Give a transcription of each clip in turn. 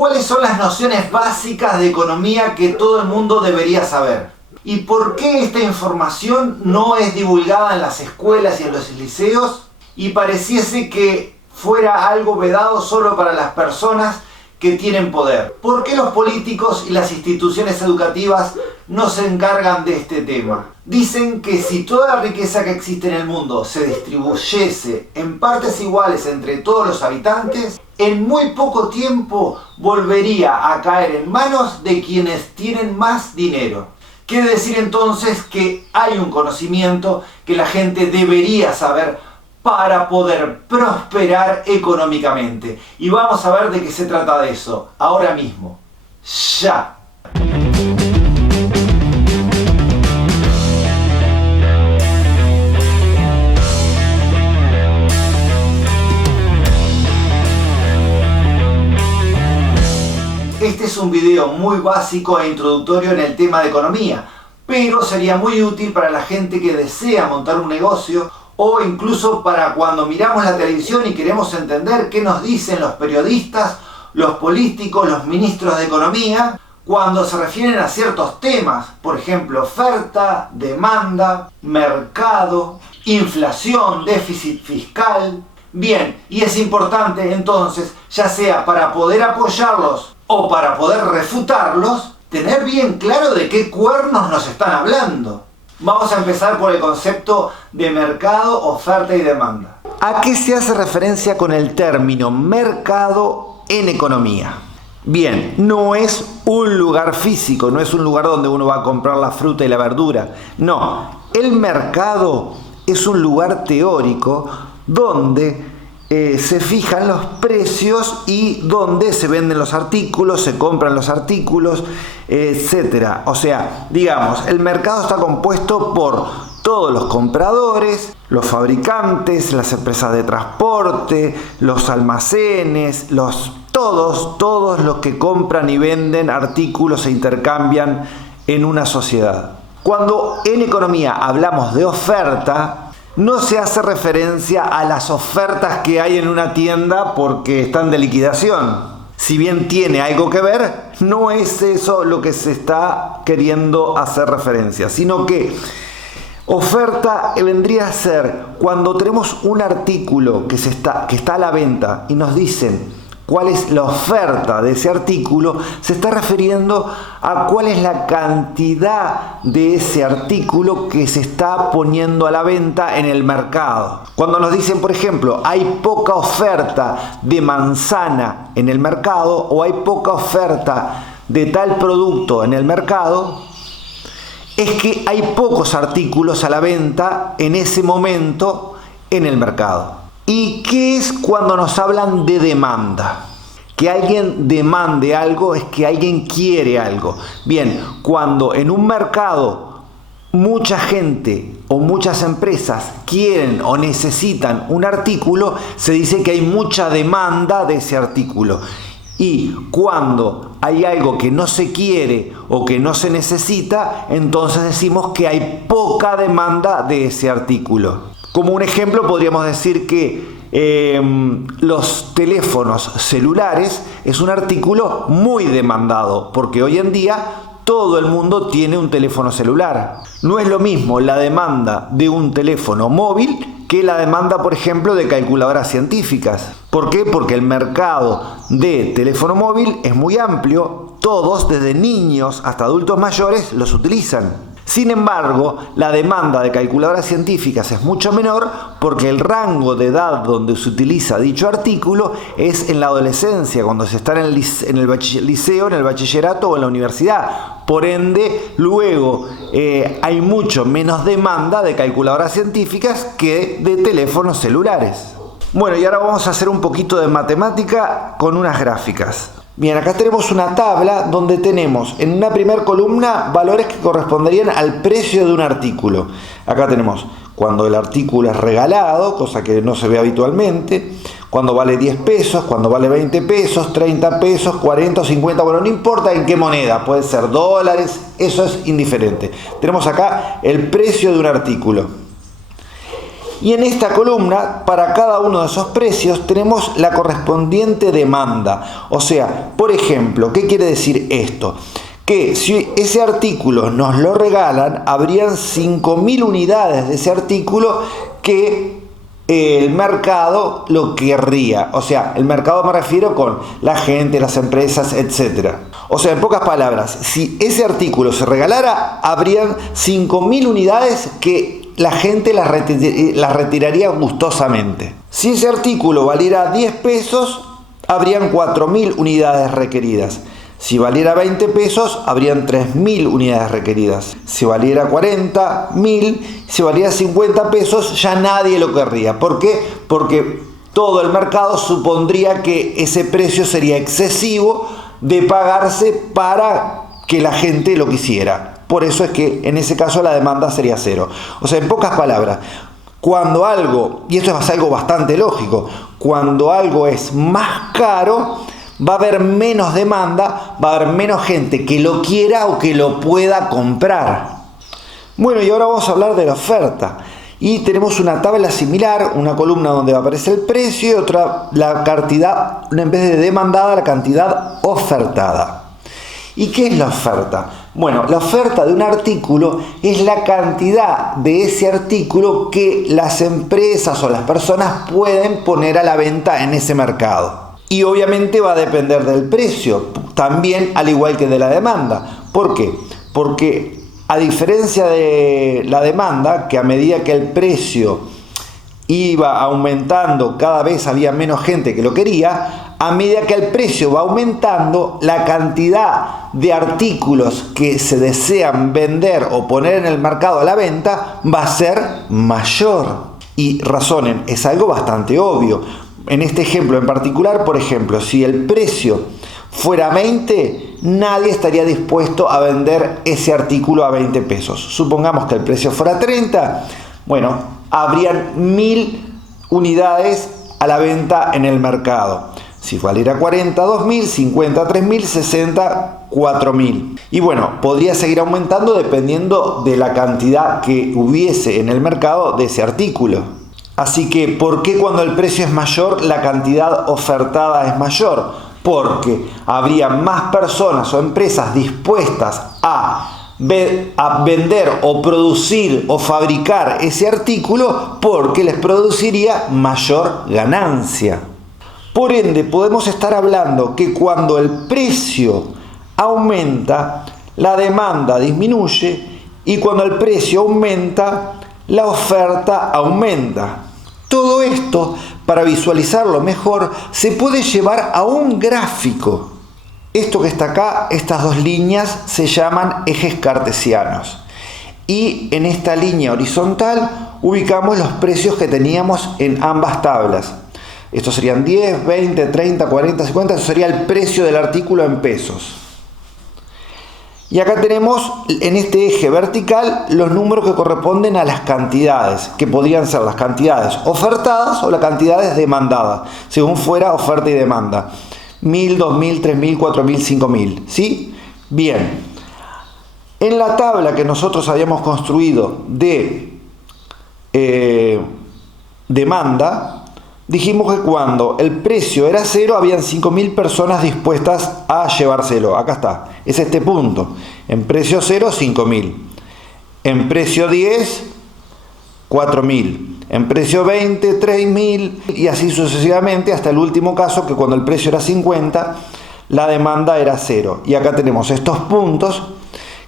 ¿Cuáles son las nociones básicas de economía que todo el mundo debería saber? ¿Y por qué esta información no es divulgada en las escuelas y en los liceos? Y pareciese que fuera algo vedado solo para las personas que tienen poder. ¿Por qué los políticos y las instituciones educativas no se encargan de este tema? Dicen que si toda la riqueza que existe en el mundo se distribuyese en partes iguales entre todos los habitantes, en muy poco tiempo volvería a caer en manos de quienes tienen más dinero. Quiere decir entonces que hay un conocimiento que la gente debería saber para poder prosperar económicamente. Y vamos a ver de qué se trata de eso, ahora mismo. ¡Ya! Este es un video muy básico e introductorio en el tema de economía, pero sería muy útil para la gente que desea montar un negocio o incluso para cuando miramos la televisión y queremos entender qué nos dicen los periodistas, los políticos, los ministros de economía, cuando se refieren a ciertos temas, por ejemplo, oferta, demanda, mercado, inflación, déficit fiscal. Bien, y es importante entonces, ya sea para poder apoyarlos o para poder refutarlos, tener bien claro de qué cuernos nos están hablando. Vamos a empezar por el concepto de mercado, oferta y demanda. ¿A qué se hace referencia con el término mercado en economía? Bien, no es un lugar físico, no es un lugar donde uno va a comprar la fruta y la verdura. No, el mercado es un lugar teórico donde se fijan los precios y donde se venden los artículos, se compran los artículos, etc. O sea, digamos, el mercado está compuesto por todos los compradores, los fabricantes, las empresas de transporte, los almacenes, todos los que compran y venden artículos e intercambian en una sociedad. Cuando en economía hablamos de oferta, no se hace referencia a las ofertas que hay en una tienda porque están de liquidación. Si bien tiene algo que ver, no es eso lo que se está queriendo hacer referencia, sino que oferta vendría a ser cuando tenemos un artículo que está a la venta y nos dicen cuál es la oferta de ese artículo, se está refiriendo a cuál es la cantidad de ese artículo que se está poniendo a la venta en el mercado. Cuando nos dicen, por ejemplo, hay poca oferta de manzana en el mercado o hay poca oferta de tal producto en el mercado, es que hay pocos artículos a la venta en ese momento en el mercado. ¿Y qué es cuando nos hablan de demanda? Que alguien demande algo es que alguien quiere algo. Bien, cuando en un mercado mucha gente o muchas empresas quieren o necesitan un artículo, se dice que hay mucha demanda de ese artículo. Y cuando hay algo que no se quiere o que no se necesita, entonces decimos que hay poca demanda de ese artículo. Como un ejemplo podríamos decir que los teléfonos celulares es un artículo muy demandado porque hoy en día todo el mundo tiene un teléfono celular. No es lo mismo la demanda de un teléfono móvil que la demanda, por ejemplo, de calculadoras científicas. ¿Por qué? Porque el mercado de teléfono móvil es muy amplio, todos, desde niños hasta adultos mayores, los utilizan. Sin embargo, la demanda de calculadoras científicas es mucho menor porque el rango de edad donde se utiliza dicho artículo es en la adolescencia, cuando se está en el liceo, en el bachillerato o en la universidad. Por ende, luego hay mucho menos demanda de calculadoras científicas que de teléfonos celulares. Bueno, y ahora vamos a hacer un poquito de matemática con unas gráficas. Bien, acá tenemos una tabla donde tenemos en una primera columna valores que corresponderían al precio de un artículo. Acá tenemos cuando el artículo es regalado, cosa que no se ve habitualmente, cuando vale 10 pesos, cuando vale 20 pesos, 30 pesos, 40 o 50, bueno, no importa en qué moneda, puede ser dólares, eso es indiferente. Tenemos acá el precio de un artículo. Y en esta columna, para cada uno de esos precios, tenemos la correspondiente demanda. O sea, por ejemplo, ¿qué quiere decir esto? Que si ese artículo nos lo regalan, habrían 5.000 unidades de ese artículo que el mercado lo querría. O sea, el mercado me refiero con la gente, las empresas, etc. O sea, en pocas palabras, si ese artículo se regalara, habrían 5.000 unidades que la gente las retiraría gustosamente. Si ese artículo valiera 10 pesos, habrían 4.000 unidades requeridas. Si valiera 20 pesos, habrían 3.000 unidades requeridas. Si valiera 40, 1.000. Si valiera 50 pesos, ya nadie lo querría. ¿Por qué? Porque todo el mercado supondría que ese precio sería excesivo de pagarse para que la gente lo quisiera. Por eso es que en ese caso la demanda sería cero. O sea, en pocas palabras, cuando algo, y esto es algo bastante lógico, cuando algo es más caro, va a haber menos demanda, va a haber menos gente que lo quiera o que lo pueda comprar. Bueno, y ahora vamos a hablar de la oferta. Y tenemos una tabla similar, una columna donde aparece el precio y otra la cantidad, en vez de demandada, la cantidad ofertada. ¿Y qué es la oferta? Bueno, la oferta de un artículo es la cantidad de ese artículo que las empresas o las personas pueden poner a la venta en ese mercado. Y obviamente va a depender del precio, también al igual que de la demanda. ¿Por qué? Porque a diferencia de la demanda, que a medida que el precio iba aumentando, cada vez había menos gente que lo quería, a medida que el precio va aumentando, la cantidad de artículos que se desean vender o poner en el mercado a la venta va a ser mayor. Y razonen, es algo bastante obvio. En este ejemplo en particular, por ejemplo, si el precio fuera 20, nadie estaría dispuesto a vender ese artículo a 20 pesos. Supongamos que el precio fuera 30, bueno, habrían 1.000 unidades a la venta en el mercado. Si valiera 40, 2.000, 50, 3.000, 60, 4.000. Y bueno, podría seguir aumentando dependiendo de la cantidad que hubiese en el mercado de ese artículo. Así que, ¿por qué cuando el precio es mayor, la cantidad ofertada es mayor? Porque habría más personas o empresas dispuestas a vender o producir o fabricar ese artículo porque les produciría mayor ganancia. Por ende, podemos estar hablando que cuando el precio aumenta, la demanda disminuye y cuando el precio aumenta, la oferta aumenta. Todo esto, para visualizarlo mejor, se puede llevar a un gráfico. Esto que está acá, estas dos líneas, se llaman ejes cartesianos. Y en esta línea horizontal ubicamos los precios que teníamos en ambas tablas. Estos serían 10, 20, 30, 40, 50, eso sería el precio del artículo en pesos. Y acá tenemos en este eje vertical los números que corresponden a las cantidades, que podrían ser las cantidades ofertadas o las cantidades demandadas, según fuera oferta y demanda. 1.000, 2.000, 3.000, 4.000, 5.000. ¿Sí? Bien. En la tabla que nosotros habíamos construido de demanda, dijimos que cuando el precio era 0, habían 5.000 personas dispuestas a llevárselo. Acá está, es este punto. En precio 0, 5.000. En precio 10, 4.000. En precio 20, 3.000. Y así sucesivamente hasta el último caso, que cuando el precio era 50, la demanda era 0. Y acá tenemos estos puntos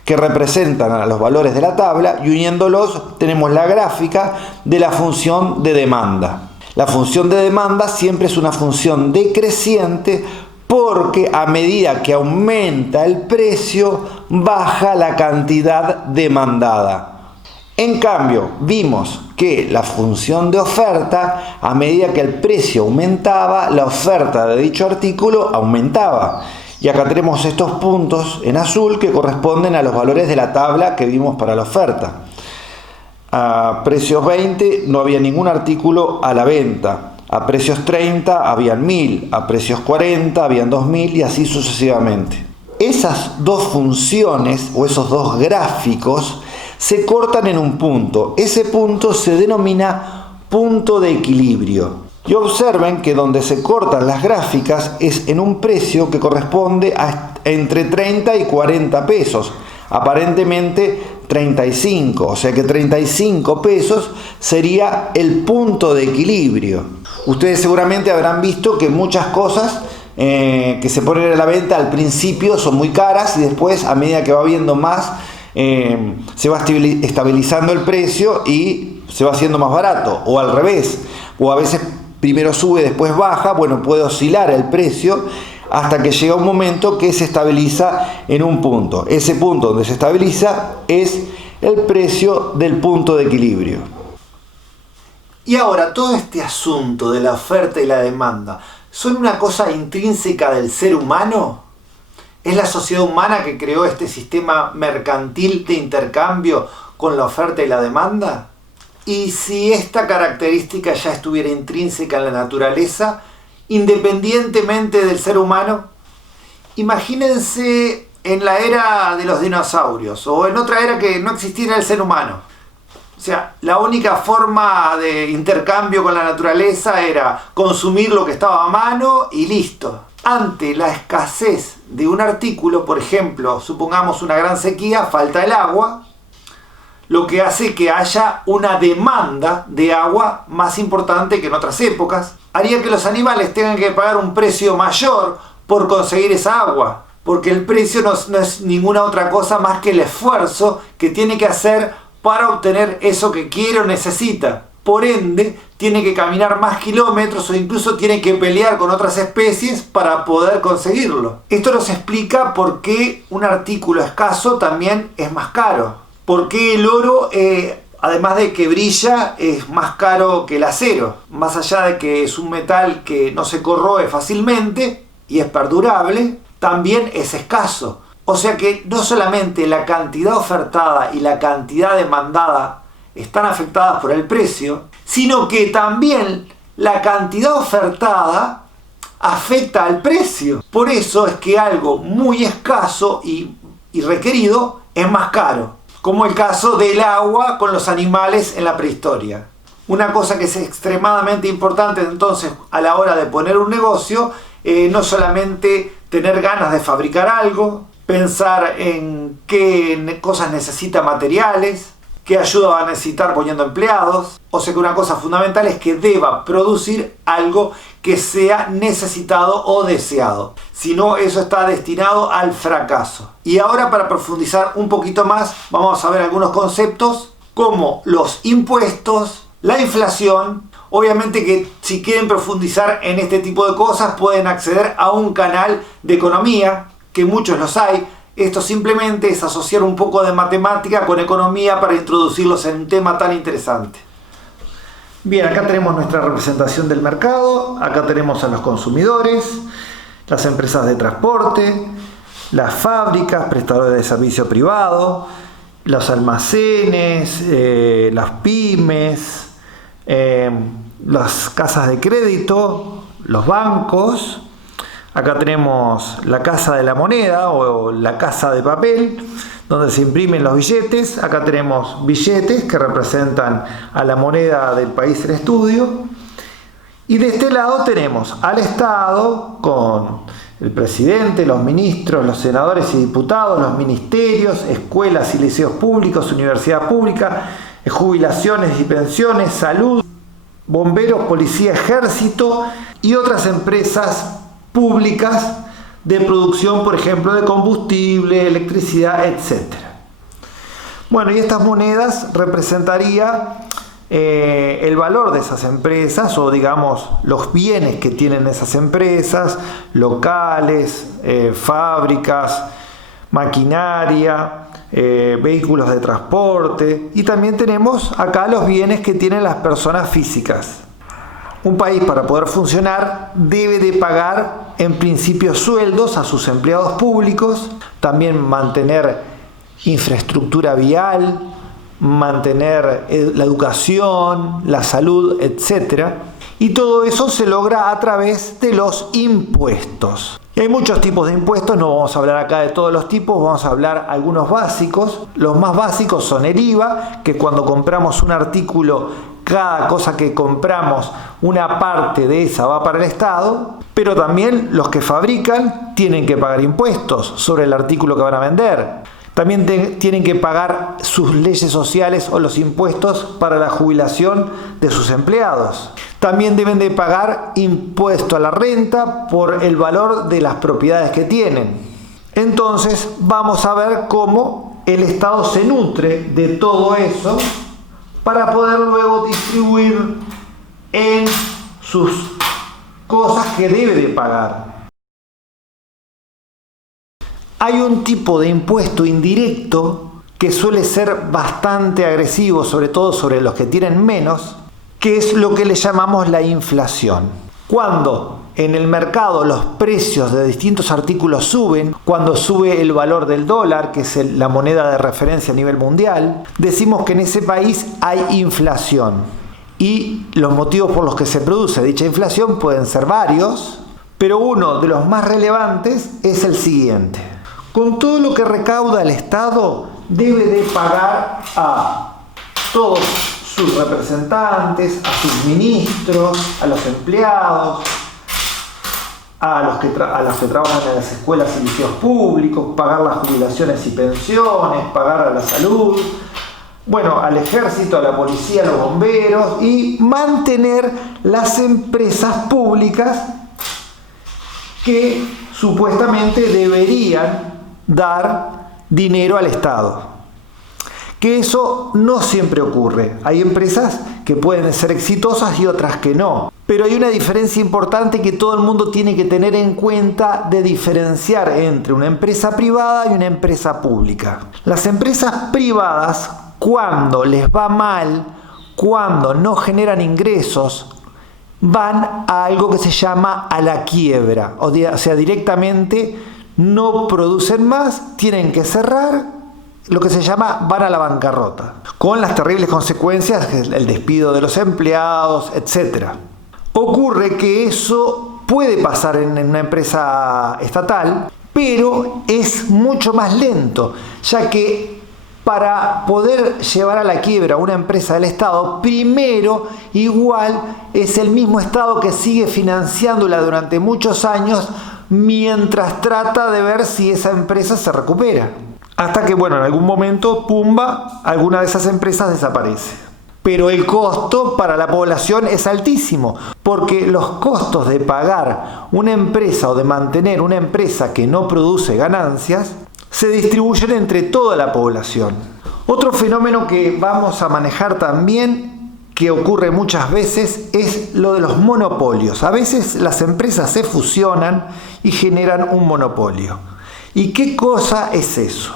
que representan a los valores de la tabla y uniéndolos tenemos la gráfica de la función de demanda. La función de demanda siempre es una función decreciente porque a medida que aumenta el precio, baja la cantidad demandada. En cambio, vimos que la función de oferta, a medida que el precio aumentaba, la oferta de dicho artículo aumentaba. Y acá tenemos estos puntos en azul que corresponden a los valores de la tabla que vimos para la oferta. A precios 20 no había ningún artículo a la venta. A precios 30 habían 1.000. A precios 40 habían 2.000 y así sucesivamente. Esas dos funciones o esos dos gráficos se cortan en un punto. Ese punto se denomina punto de equilibrio. Y observen que donde se cortan las gráficas es en un precio que corresponde a entre 30 y 40 pesos. Aparentemente 35, o sea que 35 pesos sería el punto de equilibrio. Ustedes seguramente habrán visto que muchas cosas que se ponen a la venta al principio son muy caras y después, a medida que va habiendo más, se va estabilizando el precio y se va haciendo más barato, o al revés, o a veces primero sube, después baja. Bueno, puede oscilar el precio hasta que llega un momento que se estabiliza en un punto. Ese punto donde se estabiliza es el precio del punto de equilibrio. Y ahora, todo este asunto de la oferta y la demanda, ¿son una cosa intrínseca del ser humano? ¿Es la sociedad humana que creó este sistema mercantil de intercambio con la oferta y la demanda? Y si esta característica ya estuviera intrínseca en la naturaleza, independientemente del ser humano, imagínense en la era de los dinosaurios o en otra era que no existiera el ser humano. O sea, la única forma de intercambio con la naturaleza era consumir lo que estaba a mano y listo. Ante la escasez de un artículo, por ejemplo, supongamos una gran sequía, falta el agua, lo que hace que haya una demanda de agua más importante que en otras épocas, haría que los animales tengan que pagar un precio mayor por conseguir esa agua, porque el precio no es ninguna otra cosa más que el esfuerzo que tiene que hacer para obtener eso que quiere o necesita. Por ende, tiene que caminar más kilómetros o incluso tiene que pelear con otras especies para poder conseguirlo. Esto nos explica por qué un artículo escaso también es más caro. ¿Por qué el oro, además de que brilla, es más caro que el acero? Más allá de que es un metal que no se corroe fácilmente y es perdurable, también es escaso. O sea que no solamente la cantidad ofertada y la cantidad demandada están afectadas por el precio, sino que también la cantidad ofertada afecta al precio. Por eso es que algo muy escaso y requerido es más caro, como el caso del agua con los animales en la prehistoria. Una cosa que es extremadamente importante entonces a la hora de poner un negocio, no solamente tener ganas de fabricar algo, pensar en qué cosas necesita materiales, qué ayuda va a necesitar poniendo empleados. O sea que una cosa fundamental es que deba producir algo que sea necesitado o deseado. Si no, eso está destinado al fracaso. Y ahora, para profundizar un poquito más, vamos a ver algunos conceptos como los impuestos, la inflación. Obviamente que si quieren profundizar en este tipo de cosas pueden acceder a un canal de economía, que muchos los hay. Esto simplemente es asociar un poco de matemática con economía para introducirlos en un tema tan interesante. Bien, acá tenemos nuestra representación del mercado, acá tenemos a los consumidores, las empresas de transporte, las fábricas, prestadores de servicio privado, los almacenes, las pymes, las casas de crédito, los bancos. Acá tenemos la casa de la moneda o la casa de papel, donde se imprimen los billetes. Acá tenemos billetes que representan a la moneda del país en estudio. Y de este lado tenemos al Estado con el presidente, los ministros, los senadores y diputados, los ministerios, escuelas y liceos públicos, universidad pública, jubilaciones y pensiones, salud, bomberos, policía, ejército y otras empresas públicas de producción, por ejemplo, de combustible, electricidad, etc. Bueno, y estas monedas representaría el valor de esas empresas, o digamos los bienes que tienen esas empresas, locales, fábricas, maquinaria, vehículos de transporte, y también tenemos acá los bienes que tienen las personas físicas. Un país, para poder funcionar, debe de pagar en principio sueldos a sus empleados públicos, también mantener infraestructura vial, mantener la educación, la salud, etc. Y todo eso se logra a través de los impuestos. Y hay muchos tipos de impuestos, no vamos a hablar acá de todos los tipos, vamos a hablar algunos básicos. Los más básicos son el IVA, que cuando compramos un artículo cada cosa que compramos, una parte de esa va para el Estado, pero también los que fabrican tienen que pagar impuestos sobre el artículo que van a vender. También tienen que pagar sus leyes sociales o los impuestos para la jubilación de sus empleados. También deben de pagar impuesto a la renta por el valor de las propiedades que tienen. Entonces vamos a ver cómo el Estado se nutre de todo eso para poder luego distribuir en sus cosas que debe de pagar. Hay un tipo de impuesto indirecto que suele ser bastante agresivo, sobre todo sobre los que tienen menos, que es lo que le llamamos la inflación. Cuando en el mercado los precios de distintos artículos suben, cuando sube el valor del dólar, que es la moneda de referencia a nivel mundial, decimos que en ese país hay inflación. Y los motivos por los que se produce dicha inflación pueden ser varios, pero uno de los más relevantes es el siguiente. Con todo lo que recauda el Estado, debe de pagar a todos sus representantes, a sus ministros, a los empleados, a los que trabajan en las escuelas y liceos públicos, pagar las jubilaciones y pensiones, pagar a la salud, bueno, al ejército, a la policía, a los bomberos y mantener las empresas públicas que supuestamente deberían dar dinero al Estado. Que eso no siempre ocurre. Hay empresas que pueden ser exitosas y otras que no. Pero hay una diferencia importante que todo el mundo tiene que tener en cuenta de diferenciar entre una empresa privada y una empresa pública. Las empresas privadas, cuando les va mal, cuando no generan ingresos, van a algo que se llama a la quiebra. O sea, directamente no producen más, tienen que cerrar, lo que se llama van a la bancarrota, con las terribles consecuencias, el despido de los empleados, etc. Ocurre que eso puede pasar en una empresa estatal, pero es mucho más lento, ya que para poder llevar a la quiebra una empresa del Estado, primero igual es el mismo Estado que sigue financiándola durante muchos años mientras trata de ver si esa empresa se recupera. Hasta que, bueno, en algún momento, pumba, alguna de esas empresas desaparece. Pero el costo para la población es altísimo, porque los costos de pagar una empresa o de mantener una empresa que no produce ganancias se distribuyen entre toda la población. Otro fenómeno que vamos a manejar también, que ocurre muchas veces, es lo de los monopolios. A veces las empresas se fusionan y generan un monopolio. ¿Y qué cosa es eso?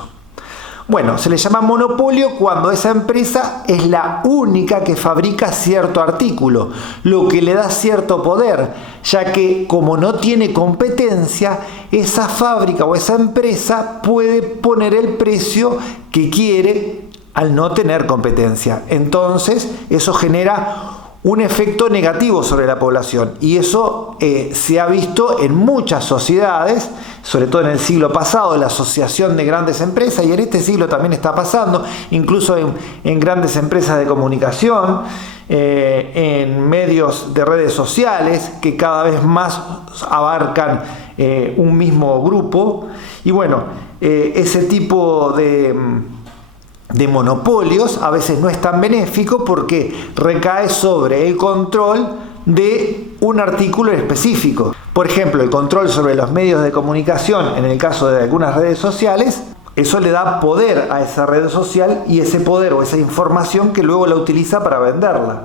Bueno, se le llama monopolio cuando esa empresa es la única que fabrica cierto artículo, lo que le da cierto poder, ya que como no tiene competencia, esa fábrica o esa empresa puede poner el precio que quiere al no tener competencia. Entonces, eso genera un efecto negativo sobre la población y eso se ha visto en muchas sociedades, sobre todo en el siglo pasado, la asociación de grandes empresas, y en este siglo también está pasando, incluso en grandes empresas de comunicación, en medios de redes sociales que cada vez más abarcan un mismo grupo. Y bueno, ese tipo de monopolios a veces no es tan benéfico porque recae sobre el control de un artículo específico. Por ejemplo, el control sobre los medios de comunicación, en el caso de algunas redes sociales, eso le da poder a esa red social y ese poder o esa información que luego la utiliza para venderla.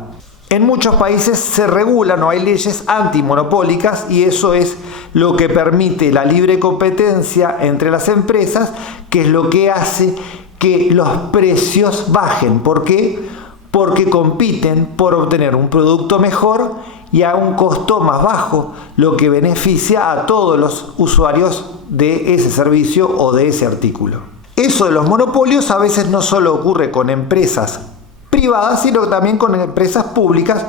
En muchos países se regulan o hay leyes antimonopólicas y eso es lo que permite la libre competencia entre las empresas, que es lo que hace que los precios bajen. ¿Por qué? Porque compiten por obtener un producto mejor y a un costo más bajo, lo que beneficia a todos los usuarios de ese servicio o de ese artículo. Eso de los monopolios a veces no solo ocurre con empresas privadas, sino también con empresas públicas,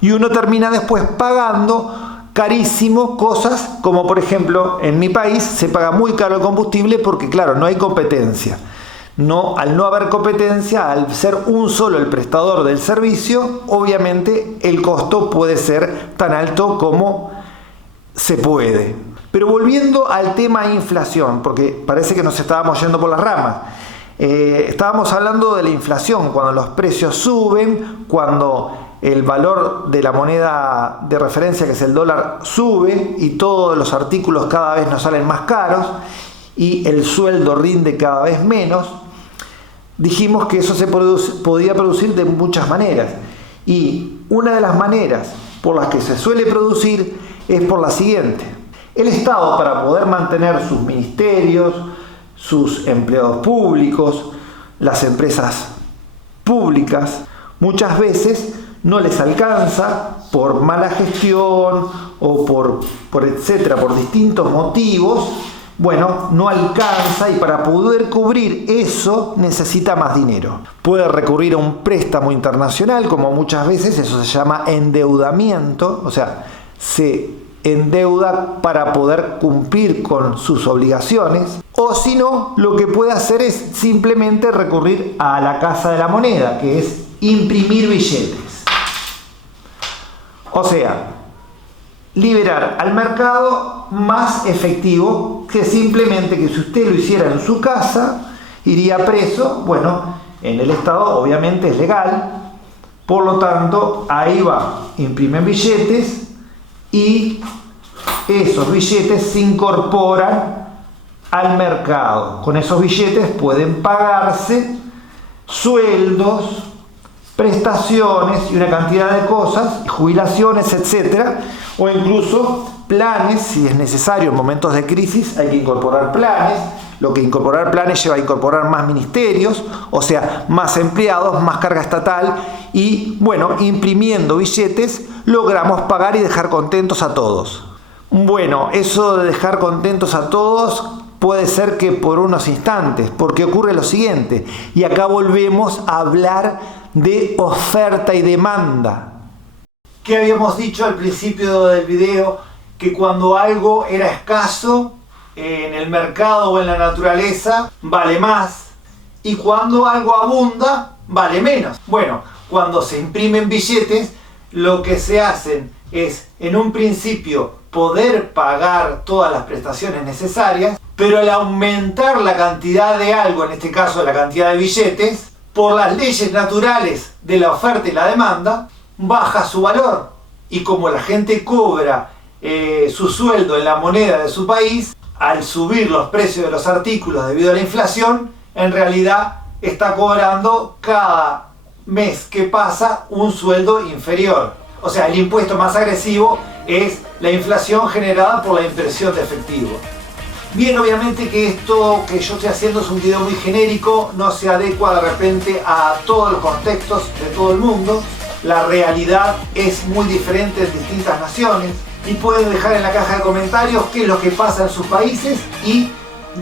y uno termina después pagando carísimo cosas como, por ejemplo, en mi país se paga muy caro el combustible porque, claro, no hay competencia. Al no haber competencia, al ser un solo el prestador del servicio, obviamente el costo puede ser tan alto como se puede. Pero volviendo al tema inflación, porque parece que nos estábamos yendo por las ramas. Estábamos hablando de la inflación, cuando los precios suben, cuando el valor de la moneda de referencia, que es el dólar, sube y todos los artículos cada vez nos salen más caros y el sueldo rinde cada vez menos. Dijimos que eso podía producir de muchas maneras, y una de las maneras por las que se suele producir es por la siguiente. El Estado, para poder mantener sus ministerios, sus empleados públicos, las empresas públicas, muchas veces no les alcanza por mala gestión o por etcétera, por distintos motivos. Bueno, no alcanza, y para poder cubrir eso necesita más dinero. Puede recurrir a un préstamo internacional, como muchas veces, eso se llama endeudamiento, o sea, se endeuda para poder cumplir con sus obligaciones. O si no, lo que puede hacer es simplemente recurrir a la Casa de la Moneda, que es imprimir billetes. O sea, liberar al mercado más efectivo que simplemente que si usted lo hiciera en su casa, iría preso. Bueno, en el Estado obviamente es legal, por lo tanto ahí va, imprimen billetes y esos billetes se incorporan al mercado. Con esos billetes pueden pagarse sueldos, prestaciones y una cantidad de cosas, jubilaciones, etcétera, o incluso planes, si es necesario en momentos de crisis hay que incorporar planes. Lo que incorporar planes lleva a incorporar más ministerios, o sea, más empleados, más carga estatal, y bueno, imprimiendo billetes logramos pagar y dejar contentos a todos. Bueno, eso de dejar contentos a todos puede ser que por unos instantes, porque ocurre lo siguiente, y acá volvemos a hablar de oferta y demanda. ¿Qué habíamos dicho al principio del video? Que cuando algo era escaso en el mercado o en la naturaleza, vale más, y cuando algo abunda, vale menos. Bueno, cuando se imprimen billetes, lo que se hacen es, en un principio, poder pagar todas las prestaciones necesarias, pero al aumentar la cantidad de algo, en este caso la cantidad de billetes, por las leyes naturales de la oferta y la demanda, baja su valor. Y como la gente cobra su sueldo en la moneda de su país, al subir los precios de los artículos debido a la inflación, en realidad está cobrando cada mes que pasa un sueldo inferior. O sea, el impuesto más agresivo es la inflación generada por la impresión de efectivo. Bien, obviamente que esto que yo estoy haciendo es un video muy genérico, no se adecua de repente a todos los contextos de todo el mundo. La realidad es muy diferente en distintas naciones, y pueden dejar en la caja de comentarios qué es lo que pasa en sus países y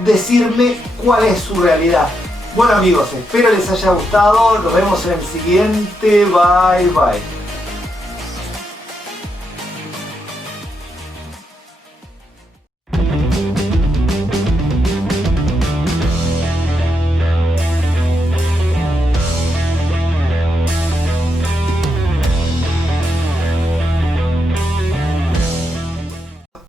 decirme cuál es su realidad. Bueno amigos, espero les haya gustado, nos vemos en el siguiente, bye bye.